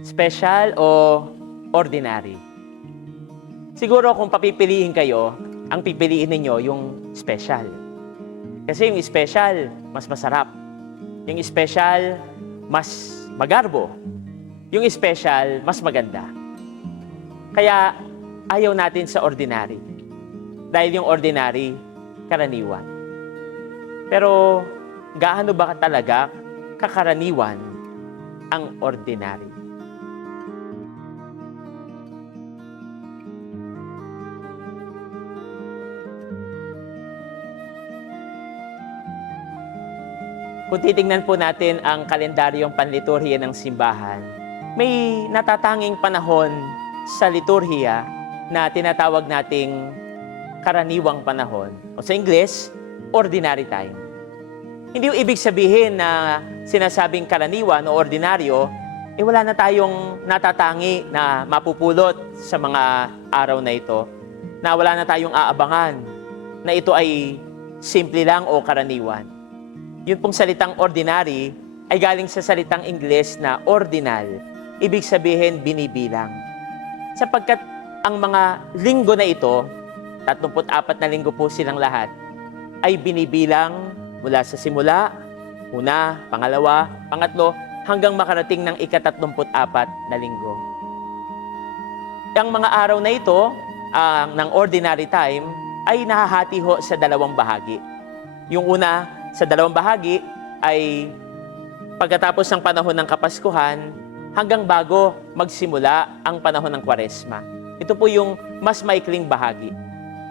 Special o ordinary? Siguro kung papipiliin kayo, ang pipiliin ninyo yung special. Kasi yung special, mas masarap. Yung special, mas magarbo. Yung special, mas maganda. Kaya ayaw natin sa ordinary. Dahil yung ordinary, karaniwan. Pero gaano ba talaga kakaraniwan ang ordinary? Kung titingnan po natin ang kalendaryong panliturhiya ng simbahan, may natatanging panahon sa liturhiya na tinatawag nating karaniwang panahon. O sa English, ordinary time. Hindi yung ibig sabihin na sinasabing karaniwan o ordinaryo, wala na tayong natatangi na mapupulot sa mga araw na ito, na wala na tayong aabangan, na ito ay simple lang o karaniwan. Yun pong salitang ordinary ay galing sa salitang Ingles na ordinal. Ibig sabihin, binibilang. Sapagkat ang mga linggo na ito, 34 na linggo po silang lahat, ay binibilang mula sa simula, una, pangalawa, pangatlo, hanggang makarating ng ika-34 na linggo. Ang mga araw na ito, ng ordinary time, ay nahahati ho sa dalawang bahagi. Yung una, sa dalawang bahagi ay pagkatapos ng panahon ng Kapaskuhan hanggang bago magsimula ang panahon ng Kwaresma. Ito po yung mas maikling bahagi.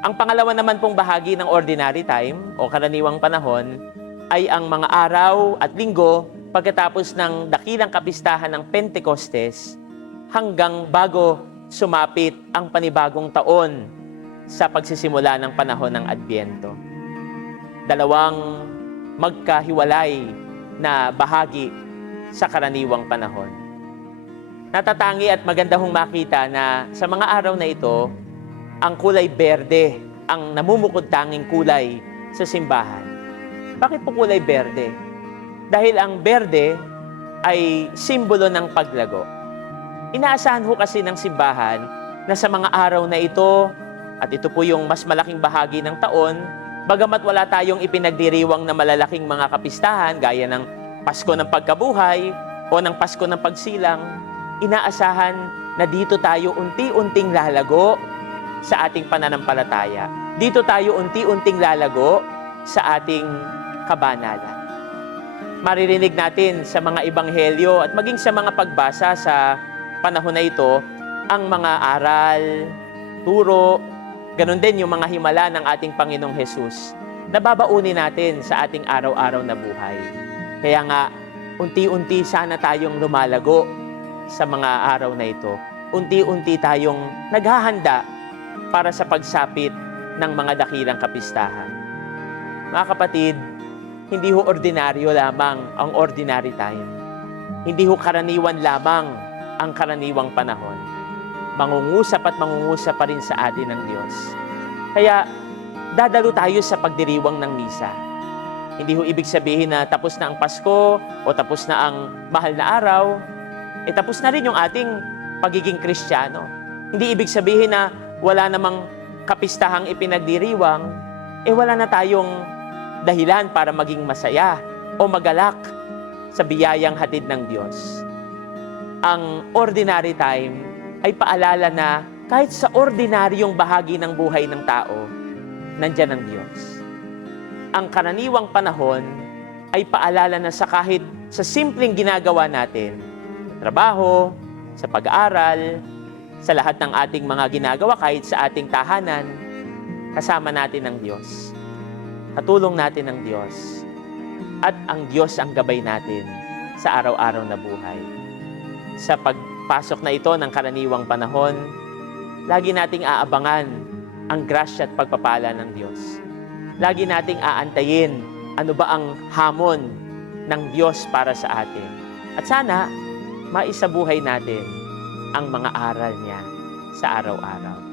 Ang pangalawa naman pong bahagi ng ordinary time o karaniwang panahon ay ang mga araw at linggo pagkatapos ng dakilang kapistahan ng Pentecostes hanggang bago sumapit ang panibagong taon sa pagsisimula ng panahon ng Adbyento. Dalawang magkahiwalay na bahagi sa karaniwang panahon. Natatangi at maganda hong makita na sa mga araw na ito, ang kulay berde ang namumukod-tanging kulay sa simbahan. Bakit po kulay berde? Dahil ang berde ay simbolo ng paglago. Inaasahan ho kasi ng simbahan na sa mga araw na ito, at ito po yung mas malaking bahagi ng taon, bagamat wala tayong ipinagdiriwang na malalaking mga kapistahan gaya ng Pasko ng Pagkabuhay o ng Pasko ng Pagsilang, inaasahan na dito tayo unti-unting lalago sa ating pananampalataya. Dito tayo unti-unting lalago sa ating kabanalan. Maririnig natin sa mga ebanghelyo at maging sa mga pagbasa sa panahon na ito ang mga aral, turo, ganun din yung mga himala ng ating Panginoong Hesus na babaunin natin sa ating araw-araw na buhay. Kaya nga, unti-unti sana tayong lumalago sa mga araw na ito. Unti-unti tayong naghahanda para sa pagsapit ng mga dakilang kapistahan. Mga kapatid, hindi ho ordinaryo lamang ang ordinary time. Hindi ho karaniwan lamang ang karaniwang panahon. Mangungusap at mangungusap pa rin sa atin ng Diyos. Kaya, dadalo tayo sa pagdiriwang ng misa. Hindi ho ibig sabihin na tapos na ang Pasko o tapos na ang mahal na araw, tapos na rin yung ating pagiging Kristiyano. Hindi ibig sabihin na wala namang kapistahang ipinagdiriwang, wala na tayong dahilan para maging masaya o magalak sa biyayang hatid ng Diyos. Ang ordinary time ay paalala na kahit sa ordinaryong bahagi ng buhay ng tao, nandyan ang Diyos. Ang karaniwang panahon ay paalala na sa kahit sa simpleng ginagawa natin, sa trabaho, sa pag-aaral, sa lahat ng ating mga ginagawa kahit sa ating tahanan, kasama natin ang Diyos. Katulong natin ang Diyos. At ang Diyos ang gabay natin sa araw-araw na buhay. Sa pagpasok na ito ng karaniwang panahon, lagi nating aabangan ang grasya at pagpapala ng Diyos. Lagi nating aantayin ano ba ang hamon ng Diyos para sa atin. At sana, maisabuhay natin ang mga aral niya sa araw-araw.